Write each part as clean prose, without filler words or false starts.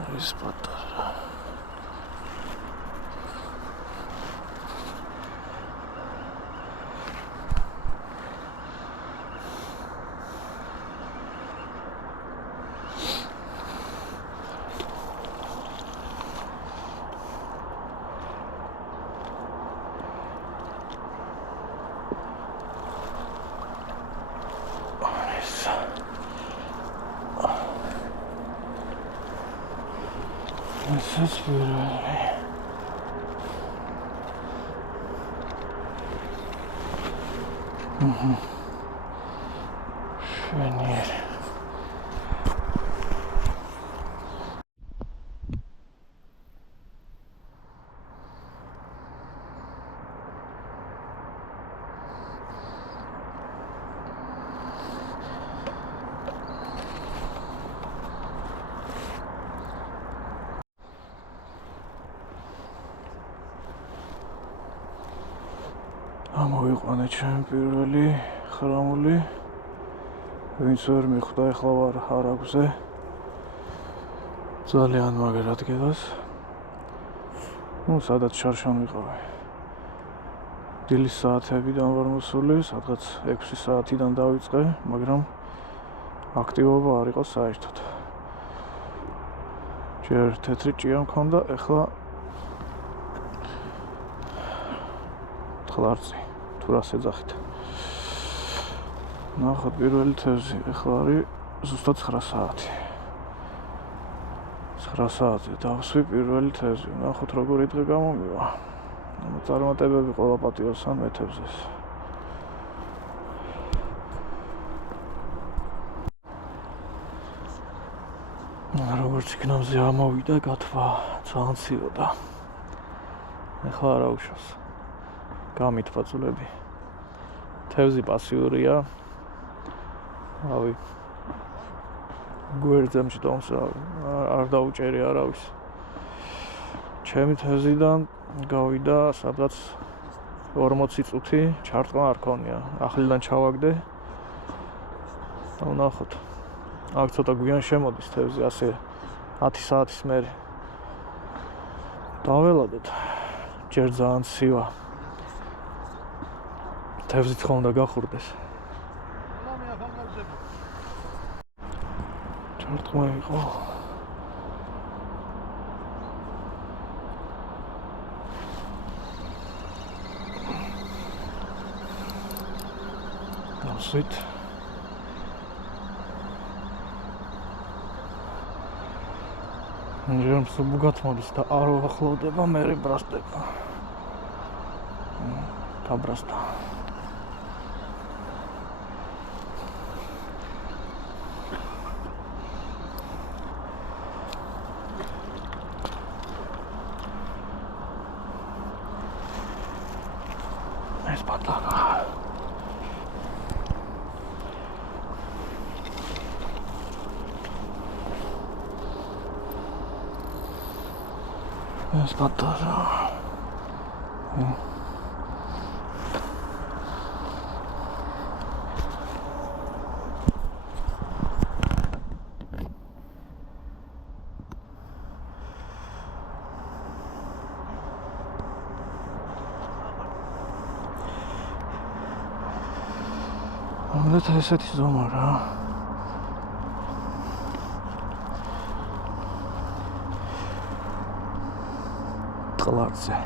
არის პატარა. This is beautiful. Şöyle. Ამოიყვანე ჩემი პირველი ხრამული, ვინც ვერ მიხვდა ახლა ვარ არაგზე. ძალიან მაგერად გედას. სადაც შარშან ვიყავი. დილის საათებიდან ვარ მოსული, სადღაც 6 საათიდან დავიწყე, მაგრამ აქტივობა არ იყო საერთოდ. ჯერ თეთრი ჭია მქონდა, ახლა თხლარწი. თუ რას ეძახით. ნახოთ პირველი თევზი, ახლა არის ზუსტად 9 საათი. 9 საათზე დავსვი პირველი თევზი. ნახოთ როგორი დღე გამომივა. წარმატებები ყველა პატიოსან მე თევზეს. როგორც იქნავზე ამოვიდა, გათვა ძალიან ციოდა. ახლა არა უშავს. გამითვა წულები. თევზი პასიურია. რავი. გვერდზე მჭდომს არ დაუჭერი არავის. ჩემი თევზიდან გავიდა სადღაც 40 წუთი, ჩარტყმა არ ქონია. ახლიდან ჩავაგდე. ნახოთ. აქ ცოტა გვიან შემოდის თევზი, ასე 10 საათის მერე. დაველოდოთ. ჯერ ძალიან ცივა. თევზიც ხომ უნდა გახურდეს. ჩარტყმა იყო. დავსვით. ჯერ მსუბუქ გათმოდის და არ ვახლოვდება, მერე ბრასდება. გაბრასდა. ეს პატარა. ეს პატარა. და ესეთი ზომა რა. ტყლარზე.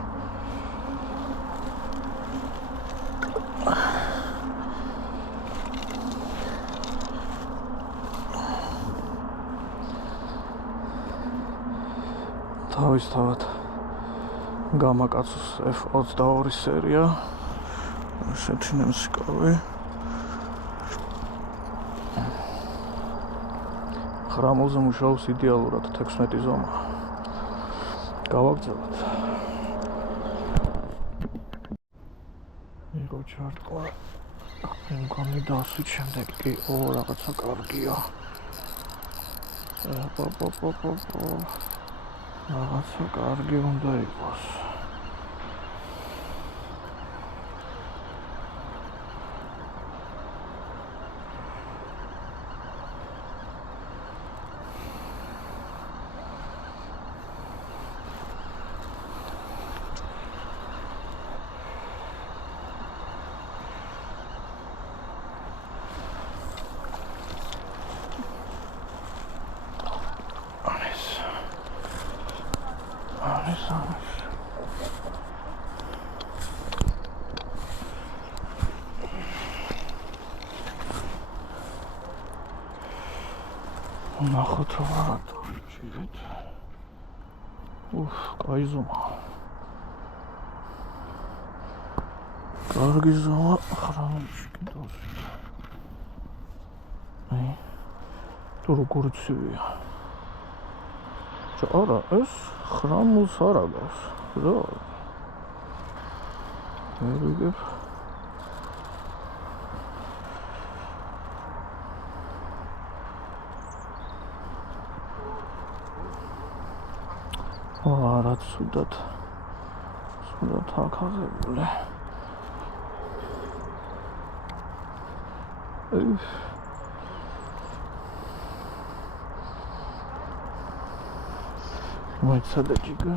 თავისთავად გამაკაცოს F22 სერია. ესეთი ნემსიკავი. ხრამულზე მუშაობს იდეალურად 16 ზომა. გავაგრძელოთ. იყო ჩარტყმა. მგონი დავსვით, შემდეგ კი რაღაცა კარგია. რაღაცა კარგი უნდა იყოს. მესამეს ნახოთ რა თორჩით კაი ზომა კარგი ზომა ხრამში კიდევ აი თუ როგორ ცივია არა ეს ხრამულს არ აგავს რა მერიგებ არა ცუდად აკაღებული მოიცადა ჯიგა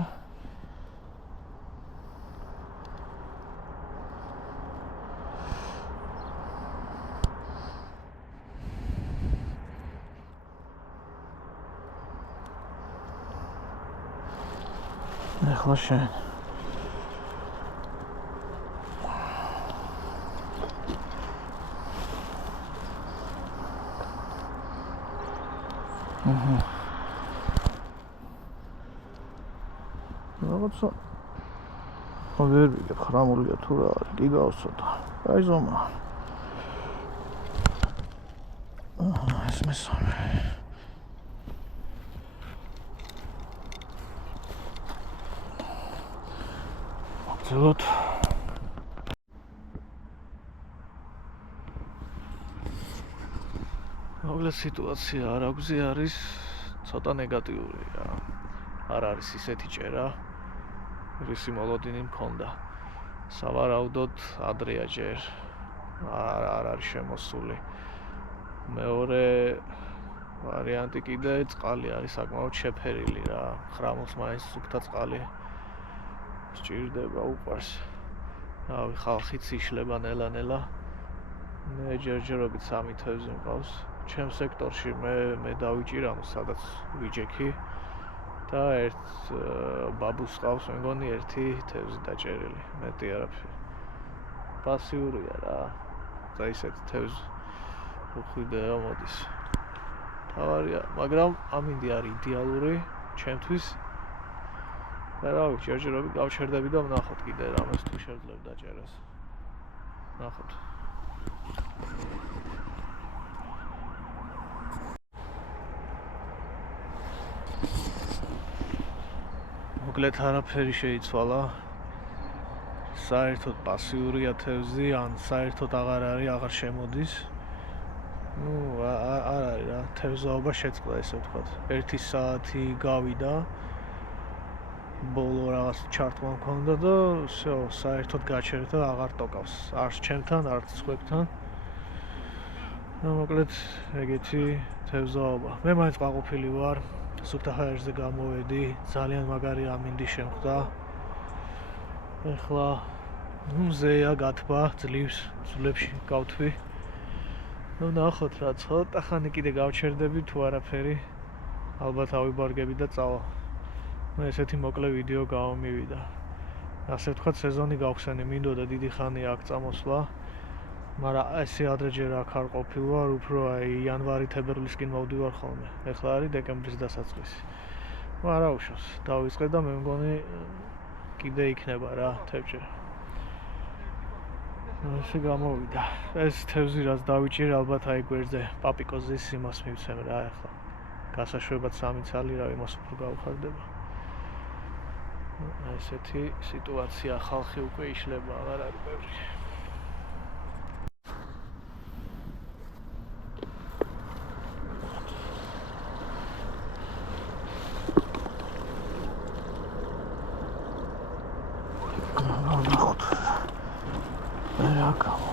ეხლა შენ რაღაცა ვერ ვიგებ ხრამულია თუ რა არის კი გავსოთა აი ზომა ეს მესამე მოგწევთ მოგლე სიტუაცია არაგვზე არის ცოტა ნეგატიური რა არ არის ისეთი ჭერა რისი მოლოდინი მქონდა სავარაუდოდ ადრეა ჯერ არ არის შემოსული მეორე ვარიანტი კიდე წყალი არის საკმაოდ შეფერილი რა ხრამულს მაინც სუფთა წყალი სჭირდება უყვარს რავი ხალხიც იშლება ნელა-ნელა მე ჯერჯერობით 3 თევზი მყავს ჩემ სექტორში მე დავიჭირა სადაც ვიჯექი და ერთ ბაბუს ყავს მე მგონი ერთი თევზი დაჭერილი მეტი არაფერი პასიურია რა და ისეთ თევზი უხვიდეა მოდის თავარია მაგრამ ამინდი არის იდეალური ჩემთვის და რავი ჯერჯერობით გავჩერდები და ვნახოთ კიდე რამეს თუ შევძლებ დაჭერას ნახოთ მოკლედ არაფერი შეიცვალა საერთოდ პასიურია თევზი ან საერთოდ აღარ შემოდის არ არის რა თევზაობა შეწყდა ესე ვთქვათ 1 საათი გავიდა ბოლო რაღაც ჩარტმა მქონდა და всё საერთოდ გაჩერდა აღარ ტოკავს არც ჩემთან არც სხვებთან და მოკლედ ეგეთი თევზაობა მე მაინც გაყოფილი ვარ სუფთა ჰაერზე გამოვედი ძალიან მაგარი ამინდი შემხვდა ეხლა ზეა გათბა ძლივს ძლებში გავთვი ნახოთ რა ცოტა ხანი კიდე გავჩერდები თუ არაფერი ალბათ ავიბარგები და წავა მე ესეთი მოკლე ვიდეო გამომივიდა ასე ვთქვათ სეზონი გავხსენი მინდოდა დიდი ხანი აქ წამოსვლა მაგრამ ესე ადრე ჯერ აქ არ ყოფილვარ უფრო აი იანვარი-თებერვლისკენ მოვდივარ ხოლმე ეხლა არის დეკემბრის დასაწყისი მაგრამ რა უშავს დავიწყე და მე მგონი კიდე იქნება რა თევზი ესე გამოვიდა ეს თევზი რაც დავიჭირე ალბათ აი გვერდზე პაპიკოზის იმას მივცემ რა ეხლა გასაშვებად 3 ცალი რა იმას უფრო გავხარდება ესეთი სიტუაცია ხალხი უკვე იშლება აღარ არის ბევრი ნახოთ რა გამოვიდა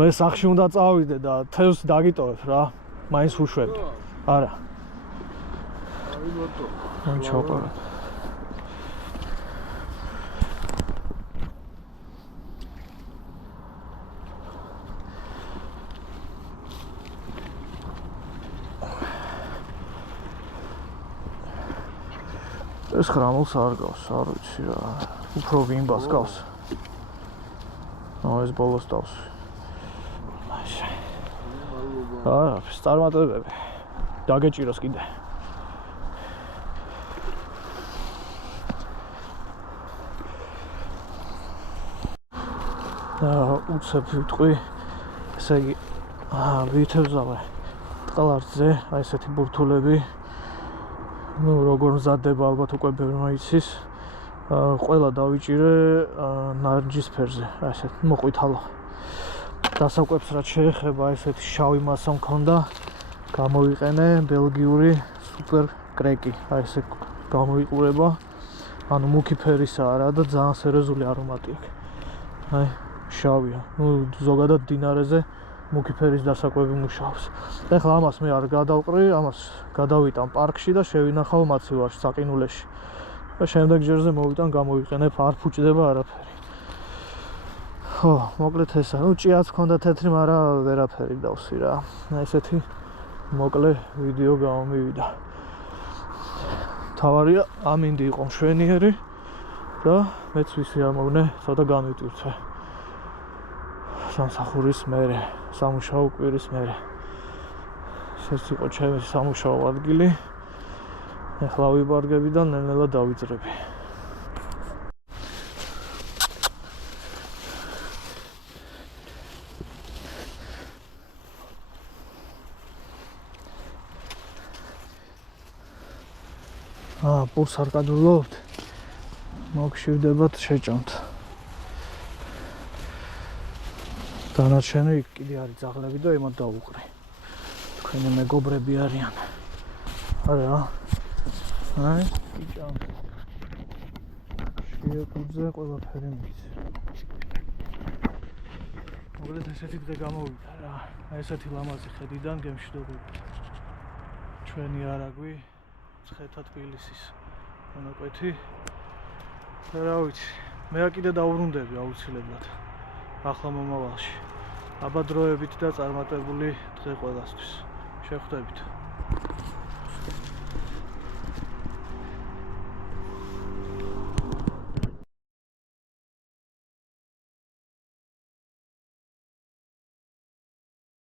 მე სახში უნდა წავიდე და თევს დაგიტოვებ რა. მაინც უშვებ. არა. აი ბატონო. ან ჩავყარე. ეს ხრამულს არ გავს, არ ვიცი რა. უფრო ვიმბას გავს. ეს ბოლოს დავს. წარმატებები. დაგეჭიროს კიდე. უცებ ვიტყვი, ესე იგი, ვითევზავე ტყლარზე, აი ესეთი ბურთულები. როგორ მზადდება ალბათ უკვე ბევრმა იცის. ყველა დავიჭირე ნარინჯისფერზე, აი ესეთ მოყვითალო. დასაკვებს რაც შეეხება ესეთი შავი მასა მქონდა, გამოვიყენე ბელგიური სუპერ კრეკი, აი ესე გამოიყურება. ანუ მუქი ფერისაა რა და ძალიან სერიოზული არომატი აქვს. აი შავია. ზოგადად დინარეზე მუქი ფერის დასაკვები მუშაობს. ეხლა ამას მე არ გადავყრი, ამას გადავიტან პარკში და შევინახავ მაცივარში, საყინულეში. და შემდეგ ჯერზე მოვიტან გამოვიყენებ, არ ფუჭდება არაფერი. ხო, მოკლედ ესა. ჭიაც მქონდა თეთრი, მაგრამ ვერაფერი დავსვი რა. ესეთი მოკლე ვიდეო გამომივიდა. თავარია ამინდი იყო მშვენიერი და მეც ვისიამოვნე, ცოტა განვიტვირთვე. სამსახურის მერე, სამუშაო კვირის მერე. ეს იყო ჩემი სამუშაო ადგილი. ეხლა ვიბარგები და ნელ-ნელა დავიძრები. პურს არ გადავლობთ. მოგშვიდებათ შეჭამთ. დანარჩენი კიდე არის ძაღლები და იმათ დავუყრი. თქვენი მეგობრები არიან. არა. აი, იჭამთ. შეეკუძე ყველაფერი მის. მოკლედ ესეთი დღე გამოვიდა რა. აი ესეთი ლამაზი ხედიდან გემშვიდობებით. ჩვენი არაგვი ცხეთა თბილისის მონაკვეთი. რა ვიცი, მე კიდე დავბრუნდები აუცილებლად ახლა მომავალში. აბა დროებით და წარმატებული დღე ყველასთვის. შეხვდებით.